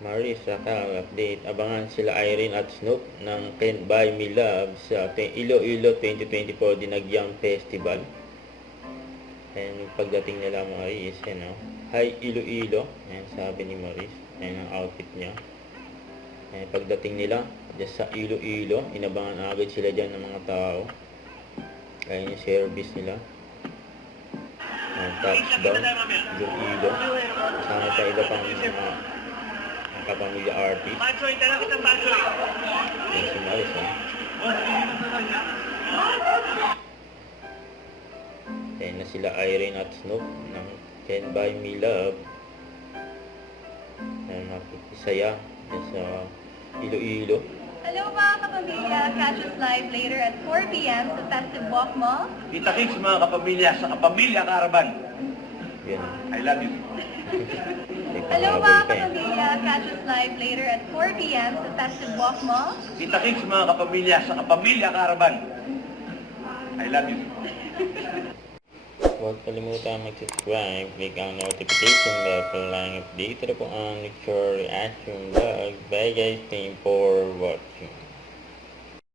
Maris sa update. Abangan sila Irene at Snoop ng Can't Buy Me Love sa Iloilo 2024 Dinagyang Festival. Ayan yung pagdating nila Maris. Yan o. Hi Iloilo. Ayan sabi ni Maris. Ayan ang outfit niya. Ayan pagdating nila dyan sa Iloilo. Inabangan agad sila dyan ng mga tao. Ayan yung service nila. Touchdown. Iloilo. Kasama pa iba pang kapamilya artist. Ayan si Maris ha. Ayan na sila Irene at Snoop ng Can't Buy Me Love. Ayan makikisaya dyan sa Iloilo. Hello mga kapamilya, catch us live later at 4 p.m. sa Festive Walk Mall. Kita kicks mga kapamilya sa Kapamilya Caravan. Yan. I love you. Hello mga kapamilya, catch us live later at 4 p.m. sa Festive Walk Mall. Kita kicks mga kapamilya sa Kapamilya Caravan. I love you. Huwag kalimutan mag-subscribe, click ang notification bell para lang update na po ang lecture reaction vlog. Bye guys, thank you for watching.